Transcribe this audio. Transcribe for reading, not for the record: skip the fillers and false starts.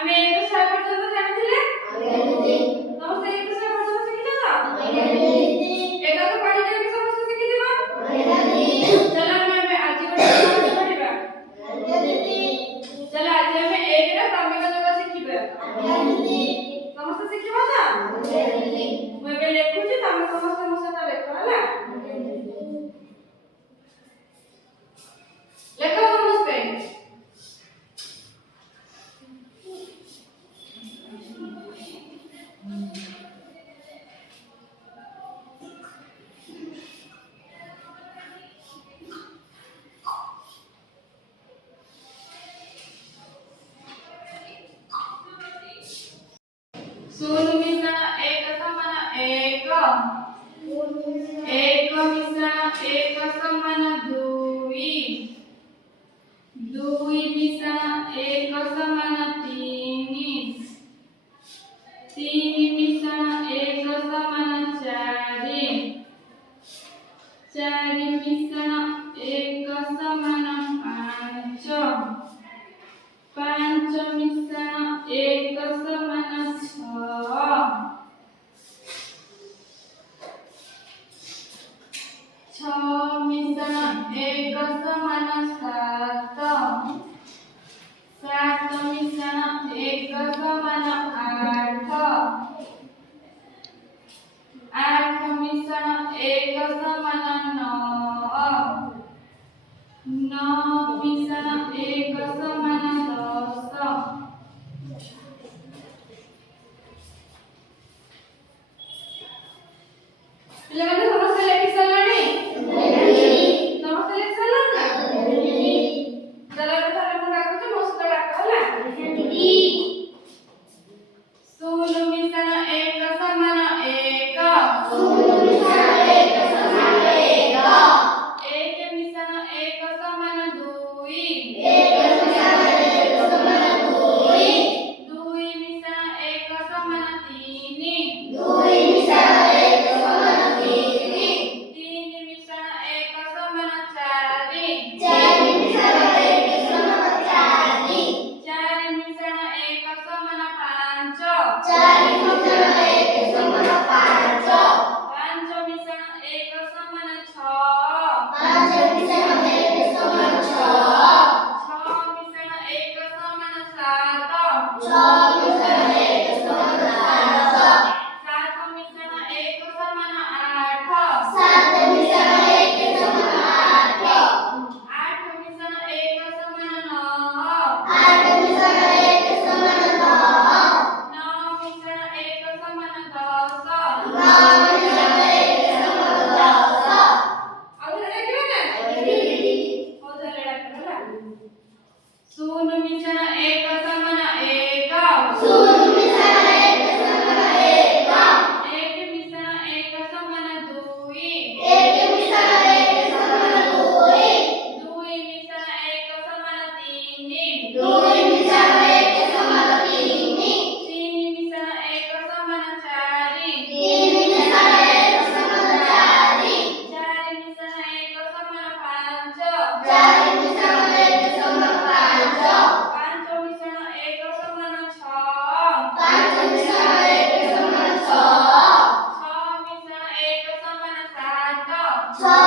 ଆମେ 1 ରୁ 6 ପର୍ଯ୍ୟନ୍ତ ଜାଣିଥିଲେ ସମସ୍ତେ 1 ରୁ 6 ପର୍ଯ୍ୟନ୍ତ ଶିଖିଛ ତ ଏକା ତ ପଢି ଯାଇକି ସମସ୍ତେ ଶିଖିଯିବ चलो ଆମେ ଆଜି ଗୋଟେ ସହଜ ପଢିବା चलो ଆଜି ଆମେ 1 ର କ୍ରମିକ ଯୋଗ ଶିଖିବା ସମସ୍ତେ ଶିଖିବ ତ ମୁଁ ଏବେ ଲେଖୁଛି ତମେ ସମସ୍ତେ ମୋ ସହିତ ଲେଖ ହେଲା ଲେଖ ସମସ୍ତେ शून्य मिश्रण 1 समान 1 1 मिश्रण 1 समान 2 2 मिश्रण 1 समान 3 3 मिश्रण 1 समान 4 4 मिश्रण 1 समान 5 5 मिश्रण 1 समान 6 मिश्रण 1 समान 7 7 मिश्रण 1 समान 8 8 मिश्रण 1 समान 9 9 मिश्रण 1 समान 10 ପିଲାମାନେ ସମସ୍ତେ ଲେଖି ସାରିଲେଣି ସମସ୍ତେ ଲେଖି ସାରିଲେଣି ନା ଚାଲ ଏବେ ଥରେ ମୁଁ ଡାକୁଛି ମୋ ସହିତ ଡାକ ହେଲା ଶୂନ ମିଶ୍ରଣ 1 ସମାନ 1 1 ମିଶ୍ରଣ 1 ସମାନ 2 2 ମିଶ୍ରଣ 1 ସମାନ 3 शून्य मिश्रण 1 समान 1 1 मिश्रण 1 समान 2 2 मिश्रण 1 समान 3 3 मिश्रण 1 समान 4 4 मिश्रण 1 समान 5 5 मिश्रण 1 समान 6 5 मिश्रण 1 समान 6 6 मिश्रण 1 समान 7 6